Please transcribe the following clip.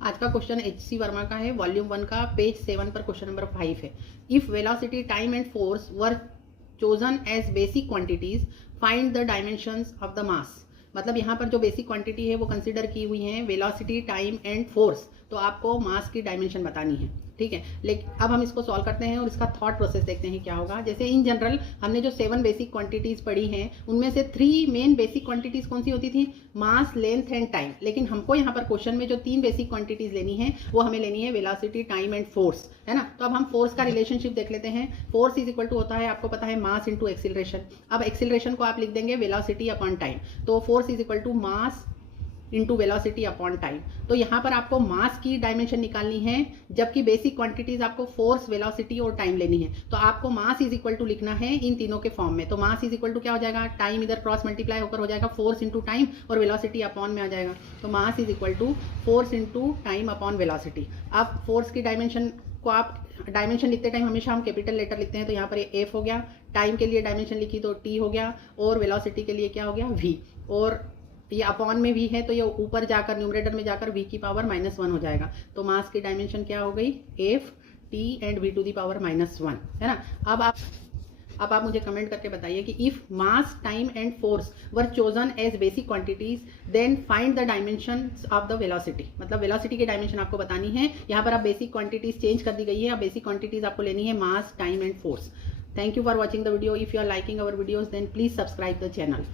आज का question HC Verma का है, वॉल्यूम 1 का, पेज 7 पर क्वेश्चन नंबर 5 है। If velocity, time and force were chosen as basic quantities, find the dimensions of the mass. मतलब यहाँ पर जो बेसिक क्वांटिटी है वो कंसिडर की हुई है वेलोसिटी, टाइम एंड फोर्स, तो आपको मास की डायमेंशन बतानी है, ठीक है। लेकिन अब हम इसको सॉल्व करते हैं और इसका थॉट प्रोसेस देखते हैं क्या होगा। जैसे इन जनरल हमने जो 7 बेसिक क्वांटिटीज पढ़ी हैं उनमें से 3 मेन बेसिक क्वांटिटीज कौन सी होती थी? मास, लेंथ एंड टाइम। लेकिन हमको यहाँ पर क्वेश्चन में जो 3 बेसिक क्वांटिटीज लेनी है वो हमें लेनी है वेलोसिटी, टाइम एंड फोर्स, है ना। तो अब हम फोर्स का रिलेशनशिप देख लेते हैं। फोर्स इज इक्वल टू होता है, आपको पता है, मास इंटू एक्सिलरेशन। अब एक्सिलरेशन को आप लिख देंगे वेलोसिटी अपॉन टाइम, तो force is equal to mass into velocity upon time. तो यहाँ पर आपको मास की डायमेंशन निकालनी है, जबकि बेसिक क्वांटिटीज आपको फोर्स, वेलोसिटी और टाइम लेनी है। तो आपको मास इज इक्वल टू लिखना है इन तीनों के फॉर्म में। तो मास इज इक्वल टू क्या हो जाएगा? टाइम इधर क्रॉस मल्टीप्लाई होकर हो जाएगा फोर्स इंटू टाइम, और वेलोसिटी अपॉन में आ जाएगा। तो mass is equal to force into time upon velocity. अब फोर्स की डायमेंशन को आप डायमेंशन लिखते टाइम हमेशा हम कैपिटल लेटर लिखते हैं, तो यहाँ पर ये F हो गया। टाइम के लिए डायमेंशन लिखी तो T हो गया, और वेलोसिटी के लिए क्या हो गया? V। और ये अपॉन में भी है तो ये ऊपर जाकर न्यूमरेटर में जाकर v की पावर -1 हो जाएगा। तो मास की डायमेंशन क्या हो गई? F T and v to the power -1, है ना। अब आप मुझे कमेंट करके बताइए कि if mass, time and force were chosen as basic quantities, then find the dimensions of the velocity. मतलब वेलोसिटी की डायमेंशन आपको बतानी है। यहाँ पर आप बेसिक क्वांटिटीज चेंज कर दी गई है। अब बेसिक क्वांटिटीज आपको लेनी है mass, time and force. Thank you for watching the video. If you are liking our videos then please subscribe the channel.